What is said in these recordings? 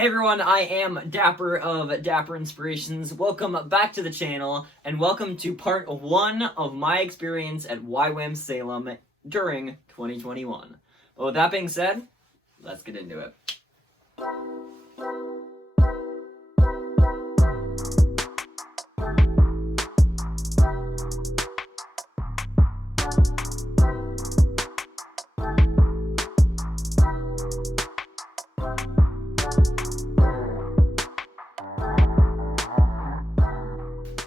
Hey everyone, I am Dapper of Dapper Inspirations. Welcome back to the channel, and welcome to part 1 of my experience at YWAM Salem during 2021. But with that being said, let's get into it.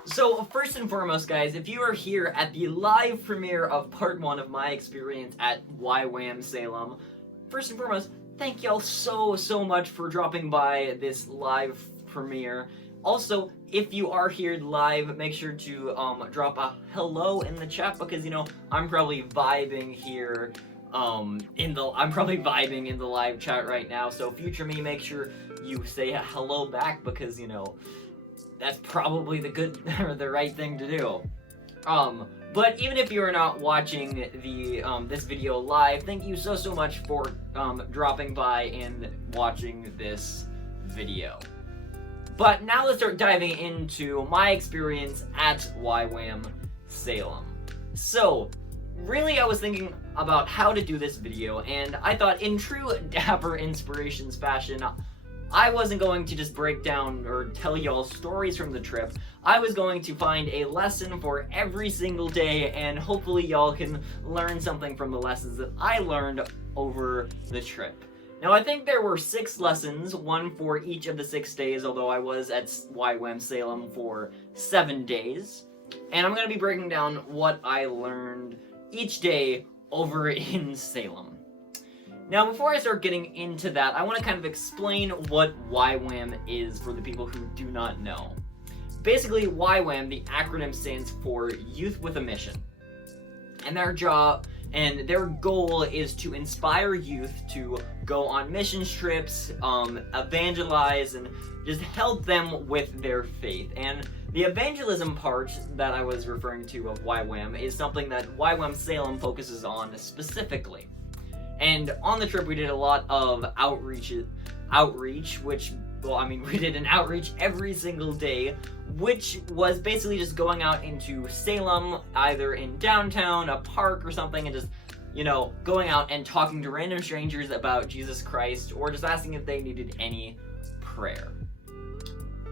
So first and foremost, guys, if you are here at the live premiere of part 1 of my experience at YWAM Salem, first and foremost, thank y'all so much for dropping by this live premiere. Also, if you are here live, make sure to drop a hello in the chat because, you know, I'm probably vibing here I'm probably vibing in the live chat right now. So future me, make sure you say a hello back because, you know, that's probably the good or the right thing to do. But even if you are not watching the this video live, thank you so much for dropping by and watching this video. But now let's start diving into my experience at YWAM Salem. So, really I was thinking about how to do this video, and I thought in true Dapper Inspirations fashion, I wasn't going to just break down or tell y'all stories from the trip. I was going to find a lesson for every single day, and hopefully y'all can learn something from the lessons that I learned over the trip. Now, I think there were 6 lessons, one for each of the 6 days, although I was at YWAM Salem for 7 days. And I'm going to be breaking down what I learned each day over in Salem. Now, before I start getting into that, I want to kind of explain what YWAM is for the people who do not know. Basically, YWAM, the acronym stands for Youth with a Mission. And their job and their goal is to inspire youth to go on mission trips, evangelize, and just help them with their faith. And the evangelism part that I was referring to of YWAM is something that YWAM Salem focuses on specifically. And on the trip, we did a lot of outreach, which, well, I mean, we did an outreach every single day, which was basically just going out into Salem, either in downtown, a park or something, and just, you know, going out and talking to random strangers about Jesus Christ, or just asking if they needed any prayer.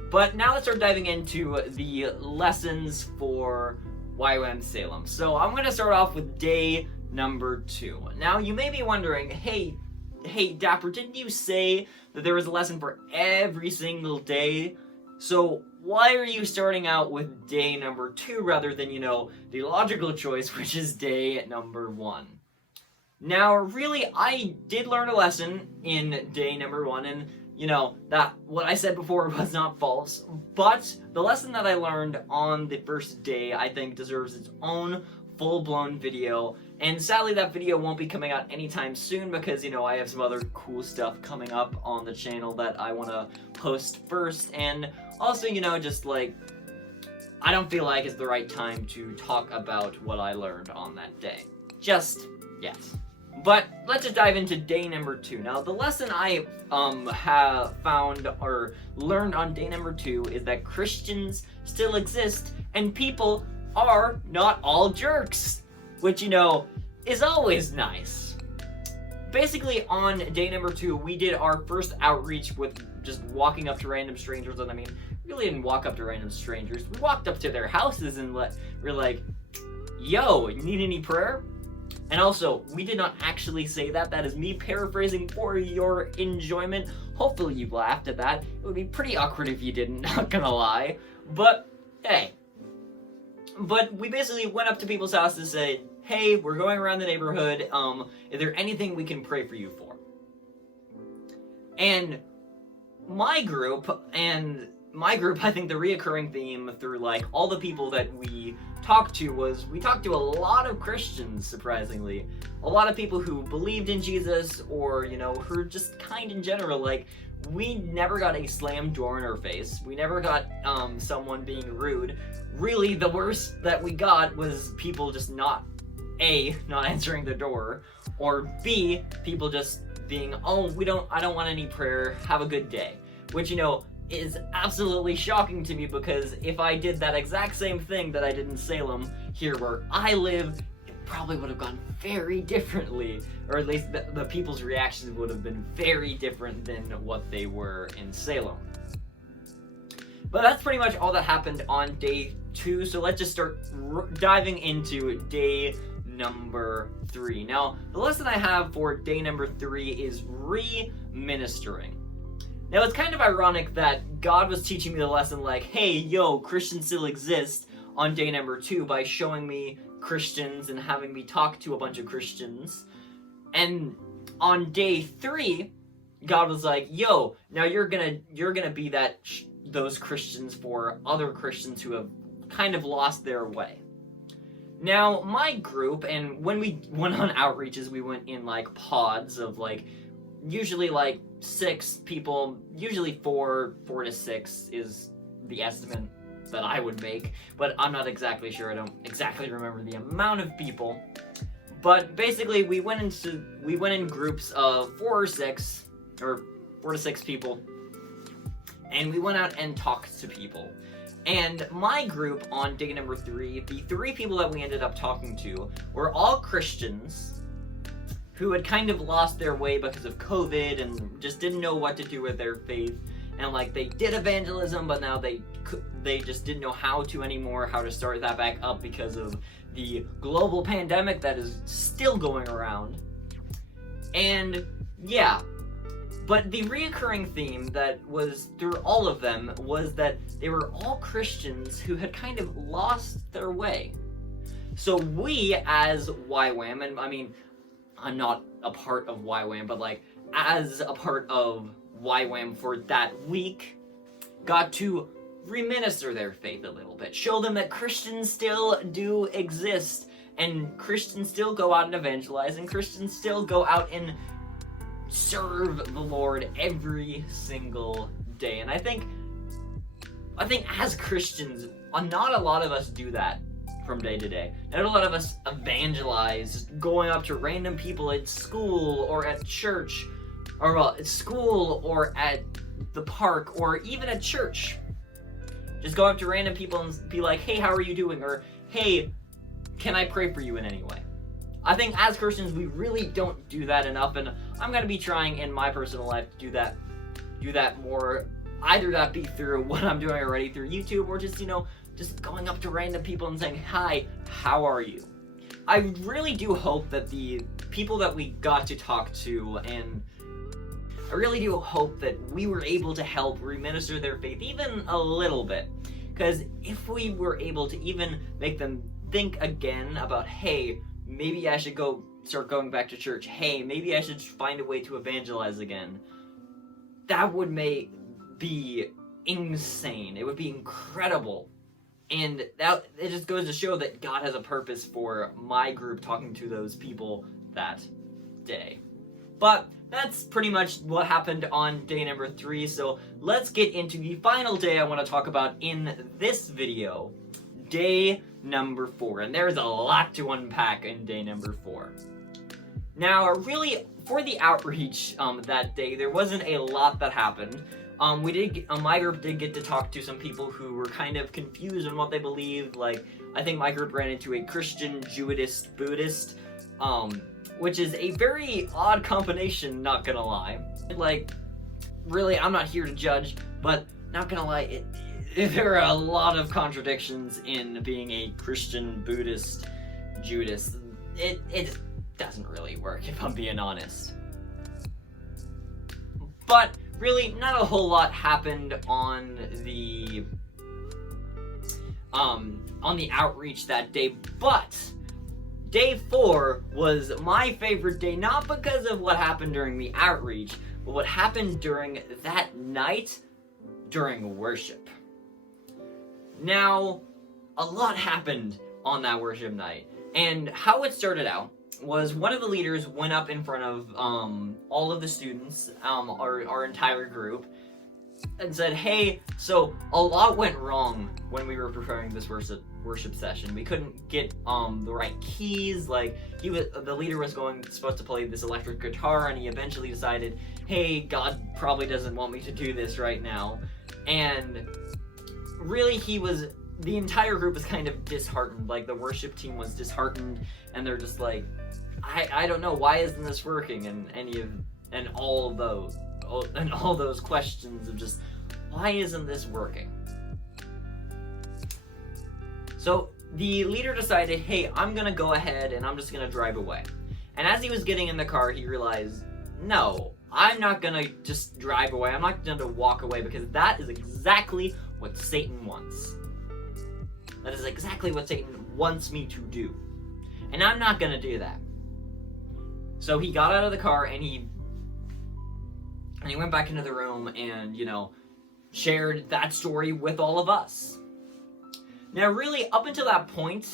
But now let's start diving into the lessons for YWAM Salem. So I'm going to start off with day number 2. Now, you may be wondering, hey Dapper, didn't you say that there was a lesson for every single day? So why are you starting out with day number 2 rather than, you know, the logical choice, which is day number 1? Now, really, I did learn a lesson in day number 1, and, you know, that what I said before was not false, but the lesson that I learned on the first day, I think, deserves its own full-blown video. And sadly, that video won't be coming out anytime soon because, you know, I have some other cool stuff coming up on the channel that I want to post first. And also, you know, just like, I don't feel like it's the right time to talk about what I learned on that day. Just, yes. But let's just dive into day number 2. Now, the lesson I have found or learned on day number 2 is that Christians still exist and people are not all jerks. Which, you know, is always nice. Basically, on day number 2, we did our first outreach with just walking up to random strangers, and I mean, we really didn't walk up to random strangers. We walked up to their houses and we're like, yo, you need any prayer? And also, we did not actually say that. That is me paraphrasing for your enjoyment. Hopefully you laughed at that. It would be pretty awkward if you didn't, not gonna lie. But, hey. But we basically went up to people's houses and said, hey, we're going around the neighborhood, is there anything we can pray for you for? And my group, I think the reoccurring theme through, like, all the people that we talked to was, we talked to a lot of Christians, surprisingly. A lot of people who believed in Jesus, or, you know, who are just kind in general. Like, we never got a slammed door in our face. We never got, someone being rude. Really, the worst that we got was people just not answering the door, or B, people just being, oh, I don't want any prayer, have a good day. which, you know, is absolutely shocking to me, because if I did that exact same thing that I did in Salem, here where I live, it probably would have gone very differently, or at least the people's reactions would have been very different than what they were in Salem. But that's pretty much all that happened on day 2, so let's just start diving into day number 3. Now, the lesson I have for day number 3 is re-ministering. Now, it's kind of ironic that God was teaching me the lesson like, hey, yo, Christians still exist on day number 2 by showing me Christians and having me talk to a bunch of Christians. And on day 3, God was like, yo, now you're gonna be those Christians for other Christians who have kind of lost their way. Now, my group, and when we went on outreaches, we went in like pods of like, usually like 6 people, usually 4 to 6 is the estimate that I would make, but I'm not exactly sure. I don't exactly remember the amount of people. But basically, we went in groups of 4 to 6 people, and we went out and talked to people. And my group on day number 3, the 3 people that we ended up talking to were all Christians who had kind of lost their way because of COVID and just didn't know what to do with their faith. And like, they did evangelism, but now they just didn't know how to start that back up because of the global pandemic that is still going around. And yeah, but the reoccurring theme that was through all of them was that they were all Christians who had kind of lost their way. So we, as YWAM, and I mean, I'm not a part of YWAM, but like, as a part of YWAM for that week, got to re-minister their faith a little bit. Show them that Christians still do exist, and Christians still go out and evangelize, and Christians still go out and serve the Lord every single day. And I think as Christians, not a lot of us do that from day to day. Not a lot of us evangelize, going up to random people at school or at church, or well, at school or at the park or even at church. Just go up to random people and be like, hey, how are you doing? Or, hey, can I pray for you in any way? I think as Christians, we really don't do that enough, and I'm going to be trying in my personal life to do that more. Either that be through what I'm doing already through YouTube, or just, you know, just going up to random people and saying, hi, how are you? I really do hope that the people that we got to talk to, and I really do hope that we were able to help re-minister their faith even a little bit. Because if we were able to even make them think again about, hey, maybe I should start going back to church. Hey, maybe I should find a way to evangelize again. That would be insane. It would be incredible. And that it just goes to show that God has a purpose for my group talking to those people that day. But that's pretty much what happened on day number 3. So let's get into the final day I want to talk about in this video. Day number 4. And there's a lot to unpack in day number 4. Now, really, for the outreach that day, there wasn't a lot that happened. My group did get to talk to some people who were kind of confused on what they believed. Like, I think my group ran into a Christian, Jewish, Buddhist, which is a very odd combination, not gonna lie. Like, really, I'm not here to judge, but not gonna lie, there are a lot of contradictions in being a Christian, Buddhist, Judas. It doesn't really work, if I'm being honest. But really, not a whole lot happened on the outreach that day, but day 4 was my favorite day, not because of what happened during the outreach, but what happened during that night during worship. Now, a lot happened on that worship night, and how it started out was one of the leaders went up in front of all of the students, our entire group, and said, hey, so a lot went wrong when we were preparing this worship session. We couldn't get the right keys. Like, the leader was supposed to play this electric guitar, and he eventually decided, hey, God probably doesn't want me to do this right now. And really, the entire group was kind of disheartened. Like, the worship team was disheartened, and they're just like, I don't know, why isn't this working? And all those questions of just, why isn't this working? So the leader decided, hey, I'm gonna go ahead and I'm just gonna drive away. And as he was getting in the car, he realized, no, I'm not gonna just drive away. I'm not gonna walk away, because that is exactly what Satan wants. That is exactly what Satan wants me to do. And I'm not gonna do that. So he got out of the car and he went back into the room and, shared that story with all of us. Now, really, up until that point,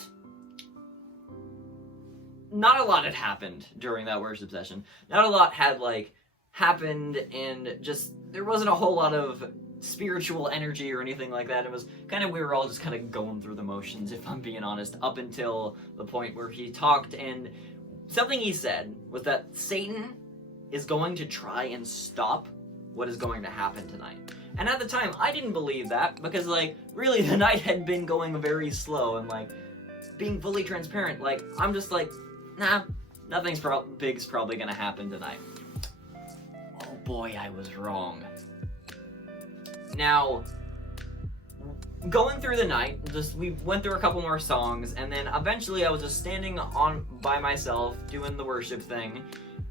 not a lot had happened during that worship session. Not a lot had, happened, and just, there wasn't a whole lot of spiritual energy or anything like that. It was kind of, we were all just kind of going through the motions, if I'm being honest, up until the point where he talked, and something he said was that Satan is going to try and stop what is going to happen tonight. And at the time, I didn't believe that, because, really, the night had been going very slow, and, being fully transparent, I'm just nah, nothing's big's probably gonna happen tonight. Oh boy, I was wrong. Now, going through the night, we went through a couple more songs, and then eventually I was just standing by myself, doing the worship thing,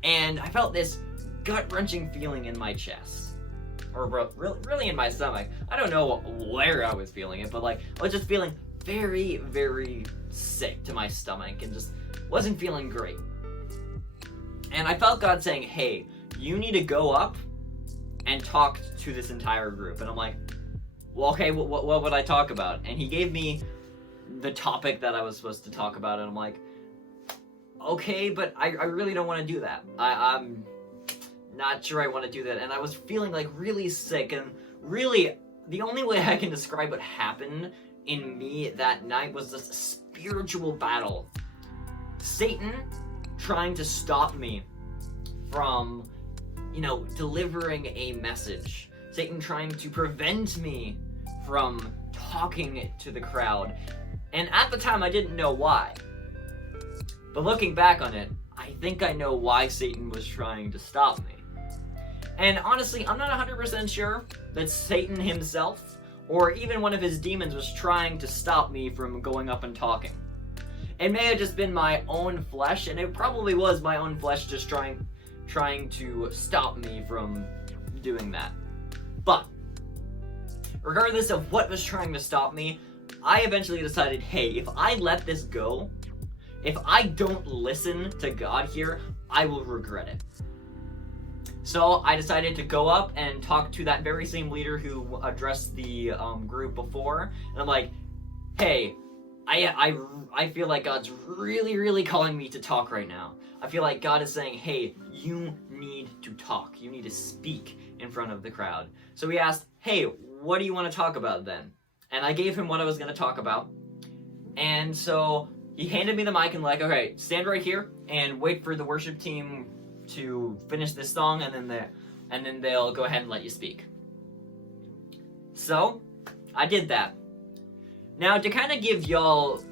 and I felt this gut-wrenching feeling in my chest. Or really in my stomach. I don't know where I was feeling it, but I was just feeling very, very sick to my stomach and just wasn't feeling great. And I felt God saying, hey, you need to go up and talk to this entire group. And I'm like, well, okay, what would I talk about? And he gave me the topic that I was supposed to talk about, and I'm like, okay, but I really don't want to do that. I'm not sure I want to do that. And I was feeling really sick, and really the only way I can describe what happened in me that night was this spiritual battle. Satan trying to stop me from, delivering a message. Satan trying to prevent me from talking to the crowd. And at the time, I didn't know why. But looking back on it, I think I know why Satan was trying to stop me. And honestly, I'm not 100% sure that Satan himself, or even one of his demons, was trying to stop me from going up and talking. It may have just been my own flesh, and it probably was my own flesh just trying to stop me from doing that. But regardless of what was trying to stop me, I eventually decided, hey, if I let this go, if I don't listen to God here, I will regret it. So I decided to go up and talk to that very same leader who addressed the group before, and I'm like, hey, I feel like God's really, really calling me to talk right now. I feel like God is saying, hey, you need to talk. You need to speak in front of the crowd. So he asked, hey, what do you want to talk about then? And I gave him what I was going to talk about. And so he handed me the mic and okay, stand right here and wait for the worship team to finish this song, and then they'll go ahead and let you speak. So I did that. Now, to kind of give y'all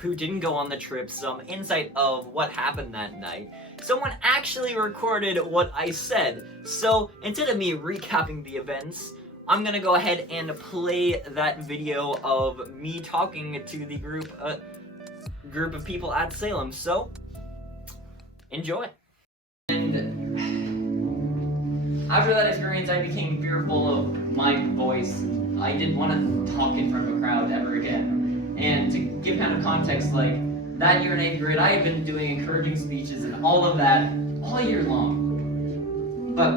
who didn't go on the trip some insight of what happened that night, someone actually recorded what I said. So instead of me recapping the events, I'm gonna go ahead and play that video of me talking to the group of people at Salem. So enjoy. And after that experience, I became fearful of my voice. I didn't want to talk in front of a crowd ever again. And to give kind of context, that year in 8th grade, I had been doing encouraging speeches and all of that all year long. But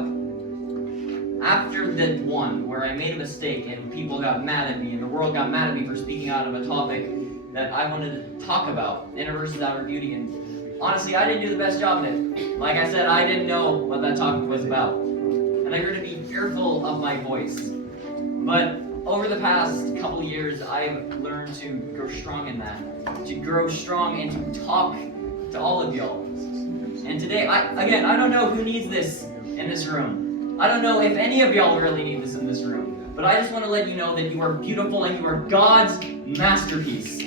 after that one, where I made a mistake and people got mad at me and the world got mad at me for speaking out of a topic that I wanted to talk about, inner versus outer beauty, and honestly, I didn't do the best job in it. Like I said, I didn't know what that topic was about. And I grew to be fearful of my voice. But over the past couple years, I've learned to grow strong in that. To grow strong and to talk to all of y'all. And today, I don't know who needs this in this room. I don't know if any of y'all really need this in this room, but I just want to let you know that you are beautiful and you are God's masterpiece.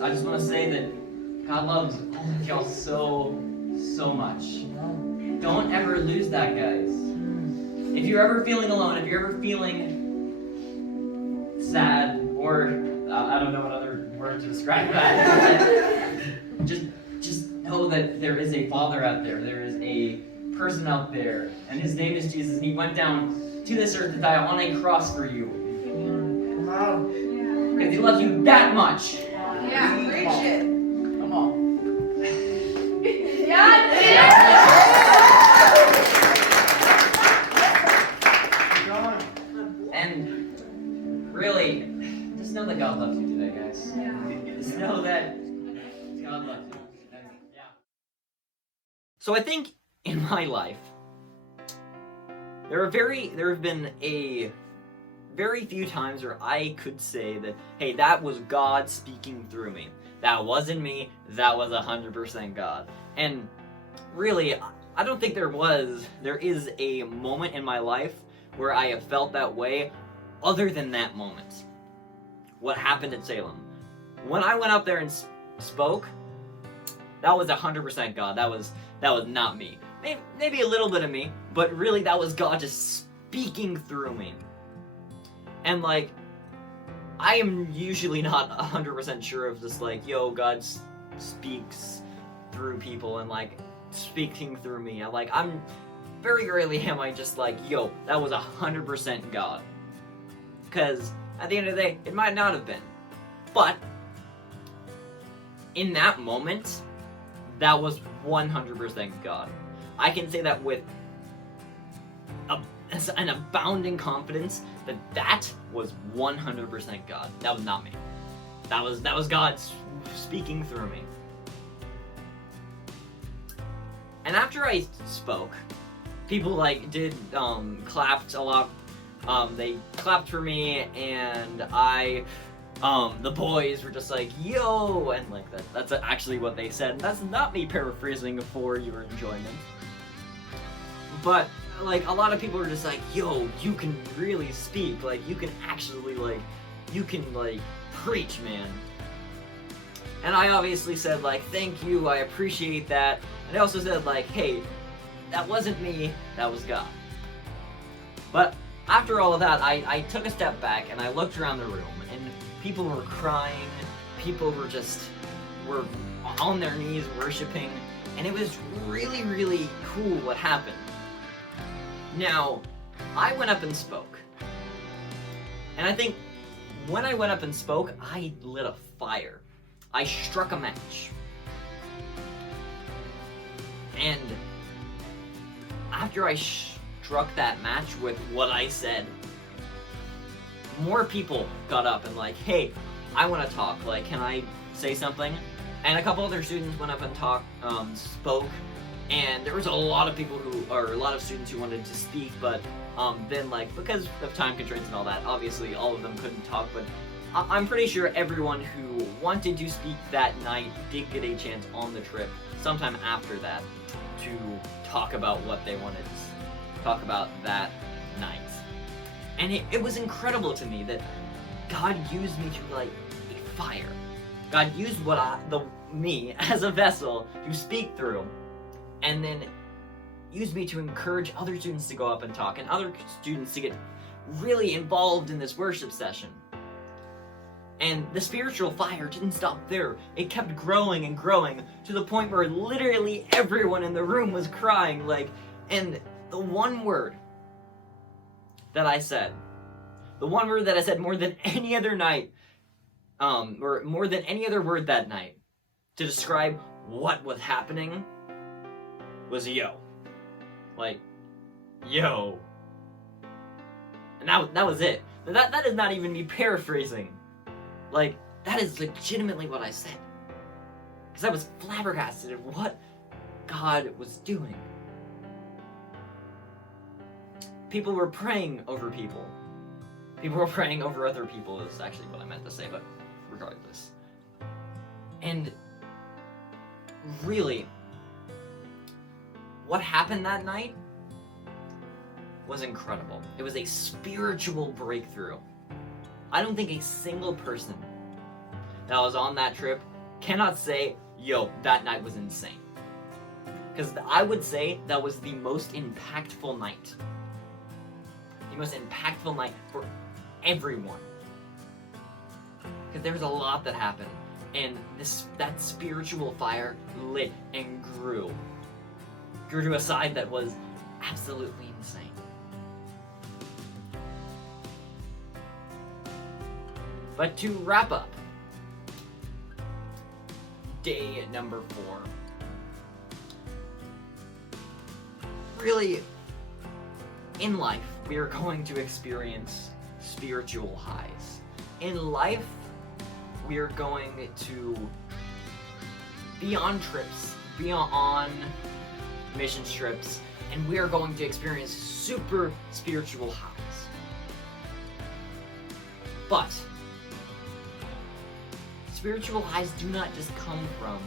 I just want to say that God loves all of y'all so much. Don't ever lose that, guys. If you're ever feeling alone, if you're ever feeling sad, or I don't know what other word to describe that, just know that there is a Father out there. There is a person out there, and his name is Jesus, and he went down to this earth to die on a cross for you. Because he loves you that much. Yeah, preach it. Come on. And really, just know that God loves you today, guys. Just know that God loves you. Yeah. So I think in my life, there have been a very few times where I could say that, hey, that was God speaking through me. That wasn't me, that was 100% God. And really, I don't think there is a moment in my life where I have felt that way other than that moment. What happened at Salem. When I went up there and spoke, that was 100% God. That was not me. Maybe a little bit of me, but really that was God just speaking through me. And like, I am usually not 100% sure if this like, yo, God speaks through people and like speaking through me. I'm very rarely am I just like, yo, that was 100% God. Because at the end of the day, it might not have been. But in that moment, that was 100% God. I can say that with an abounding confidence that was 100% God. That was not me. That was God speaking through me. And after I spoke, people like clapped a lot. They clapped for me, and the boys were just like, yo, and like that's actually what they said. And that's not me paraphrasing for your enjoyment. But like a lot of people are just like, yo, you can really speak, like you can actually preach, man. And I obviously said like, thank you, I appreciate that. And I also said like, hey, that wasn't me, that was God. But after all of that, I took a step back and I looked around the room, and people were crying, people were on their knees worshiping, and it was really, really cool what happened. Now, I went up and spoke. And I think when I went up and spoke, I lit a fire. I struck a match. And after I struck that match with what I said, more people got up and like, hey, I want to talk. Like, can I say something? And a couple other students went up and spoke. And there was a lot of students who wanted to speak, but then like, because of time constraints and all that, obviously all of them couldn't talk, but I'm pretty sure everyone who wanted to speak that night did get a chance on the trip sometime after that to talk about what they wanted to talk about that night. And it was incredible to me that God used me to light a fire. God used me as a vessel to speak through, and then used me to encourage other students to go up and talk, and other students to get really involved in this worship session. And the spiritual fire didn't stop there. It kept growing and growing to the point where literally everyone in the room was crying, like, and the one word that I said more than any other night, or more than any other word that night, to describe what was happening, was yo. Like, yo. And that was it. That is not even me paraphrasing. Like, that is legitimately what I said. Because I was flabbergasted at what God was doing. People were praying over people. People were praying over other people is actually what I meant to say, but regardless. And really, what happened that night was incredible. It was a spiritual breakthrough. I don't think a single person that was on that trip cannot say, yo, that night was insane. Because I would say that was the most impactful night. The most impactful night for everyone. Because there was a lot that happened. And that spiritual fire lit and grew. Grew to a side that was absolutely insane. But to wrap up, day number 4. Really, in life, we are going to experience spiritual highs. In life, we are going to be on trips, be on mission trips, and we are going to experience super spiritual highs. But spiritual highs do not just come from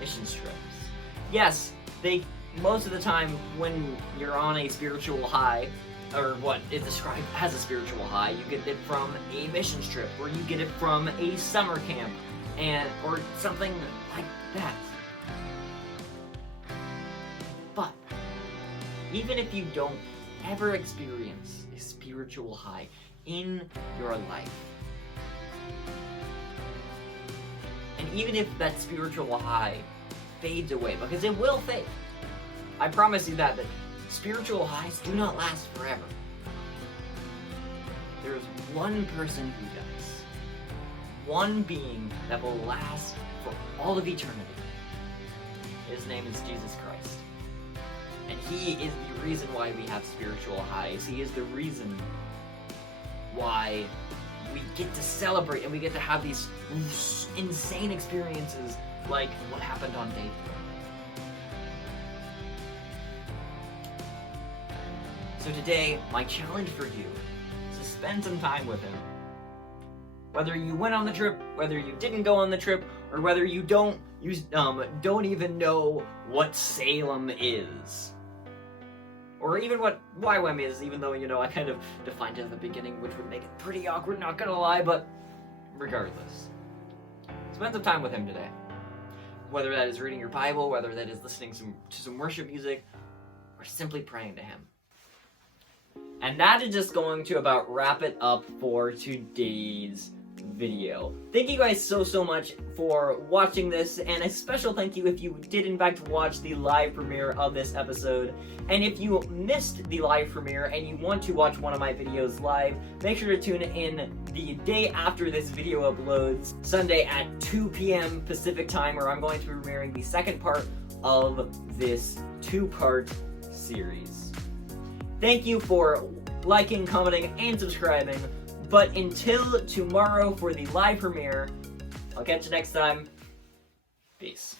mission trips. Yes, they most of the time when you're on a spiritual high, or what is described as a spiritual high, you get it from a mission trip, or you get it from a summer camp, or something like that. But even if you don't ever experience a spiritual high in your life, and even if that spiritual high fades away, because it will fade, I promise you that spiritual highs do not last forever. There is one person who does. One being that will last for all of eternity. His name is Jesus Christ. And he is the reason why we have spiritual highs. He is the reason why we get to celebrate and we get to have these insane experiences like what happened on day 3. So today, my challenge for you is to spend some time with him. Whether you went on the trip, whether you didn't go on the trip, or whether you don't even know what Salem is. Or even what YWAM is, even though, I kind of defined it at the beginning, which would make it pretty awkward, not gonna lie, but regardless. Spend some time with him today. Whether that is reading your Bible, whether that is listening to some worship music, or simply praying to him. And that is just going to about wrap it up for today's video. Thank you guys so much for watching this, and a special thank you if you did in fact watch the live premiere of this episode. And if you missed the live premiere and you want to watch one of my videos live, make sure to tune in the day after this video uploads, Sunday at 2 p.m. Pacific time, where I'm going to be premiering the second part of this 2-part series. Thank you for liking, commenting, and subscribing. But until tomorrow for the live premiere, I'll catch you next time. Peace.